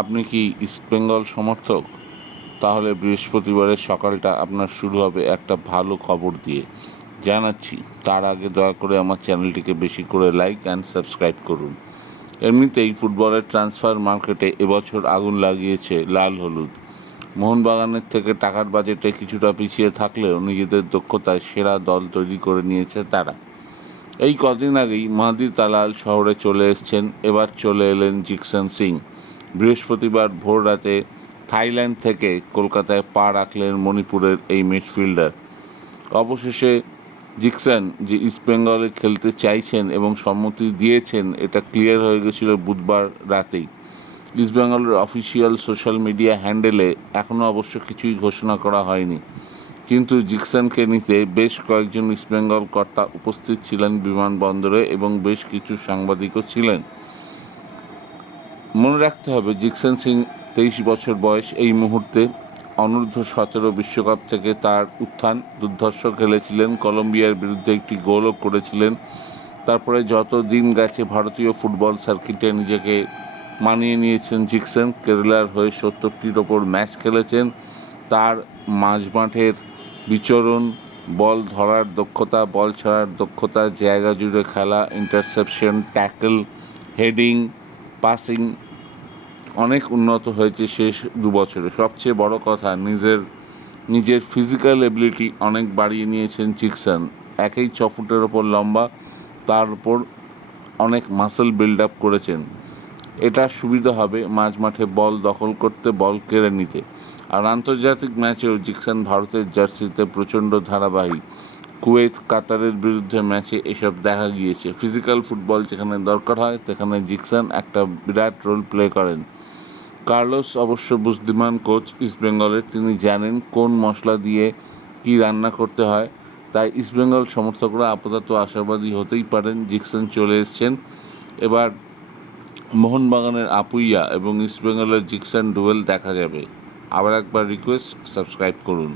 আপনি কি ইস্টবেঙ্গল সমর্থক? তাহলে বৃহস্পতিবারের সকালটা আপনার শুরু হবে একটা ভালো খবর দিয়ে জানাচ্ছি। তার আগে দয়া করে আমার চ্যানেলটিকে বেশি করে লাইক অ্যান্ড সাবস্ক্রাইব করুন। এমনিতেই ফুটবলের ট্রান্সফার মার্কেটে এবছর আগুন লাগিয়েছে লাল হলুদ। মোহনবাগানের থেকে টাকার বাজেটে কিছুটা পিছিয়ে থাকলেও নিজেদের দক্ষতায় সেরা দল তৈরি করে নিয়েছে তারা। এই কদিন আগেই মাহদি তালাল শহরে চলে এসেছেন, এবার চলে এলেন জিকসন সিং। বৃহস্পতিবার ভোর রাতে থাইল্যান্ড থেকে কলকাতায় পা রাখলেন মণিপুরের এই মিডফিল্ডার। অবশেষে জিকসন যে ইস্টবেঙ্গলে খেলতে চাইছেন এবং সম্মতি দিয়েছেন এটা ক্লিয়ার হয়ে গেছিল বুধবার রাতেই। ইস্টবেঙ্গলের অফিসিয়াল সোশ্যাল মিডিয়া হ্যান্ডেলে এখনও অবশ্য কিছুই ঘোষণা করা হয়নি, কিন্তু জিকসনকে নিতে বেশ কয়েকজন ইস্টবেঙ্গল কর্তা উপস্থিত ছিলেন বিমানবন্দরে এবং বেশ কিছু সাংবাদিকও ছিলেন। মনে রাখতে হবে, জিকসন সিং 23 বছর বয়স এই মুহূর্তে। অনূর্ধ্ব-17 বিশ্বকাপ থেকে তার উত্থান, দুর্ধর্ষ খেলেছিলেন, কলম্বিয়ার বিরুদ্ধে একটি গোলও করেছিলেন। তারপরে যত দিন গেছে ভারতীয় ফুটবল সার্কিটে নিজেকে মানিয়ে নিয়েছেন জিকসন। কেরালার হয়ে 70টির ওপর ম্যাচ খেলেছেন। তার মাঝমাঠের বিচরণ, বল ধরার দক্ষতা, বল ছাড়ার দক্ষতা, জায়গা জুড়ে খেলা, ইন্টারসেপশন, ট্যাকল, হেডিং, পাসিং অনেক উন্নত হয়েছে শেষ 2 বছরে। সবচেয়ে বড় কথা, নিজের ফিজিক্যাল এবিলিটি অনেক বাড়িয়ে নিয়েছেন জিকসন। 6 ফুটের ওপর লম্বা, তার উপর অনেক মাসেল বিল্ড আপ করেছেন। এটা সুবিধা হবে মাঝ মাঠে বল দখল করতে, বল কেড়ে নিতে। আর আন্তর্জাতিক ম্যাচেও জিকসন ভারতের জার্সিতে প্রচণ্ড ধারাবাহিক। কুয়েত, কাতারের বিরুদ্ধে ম্যাচে এসব দেখা গিয়েছে। ফিজিক্যাল ফুটবল যেখানে দরকার হয় সেখানে জিকসন একটা বিরাট রোল প্লে করেন। কার্লোস অবশ্য বুদ্ধিমান কোচ ইস্টবেঙ্গলের, তিনি জানেন কোন মশলা দিয়ে কী রান্না করতে হয়। তাই ইস্টবেঙ্গল সমর্থকরা আপাতত আশাবাদী হতেই পারেন। জিকসন চলে এসছেন, এবার মোহনবাগানের আপুইয়া এবং ইস্টবেঙ্গলের জিকসন ডুয়েল দেখা যাবে। আবার একবার রিকোয়েস্ট, সাবস্ক্রাইব করুন।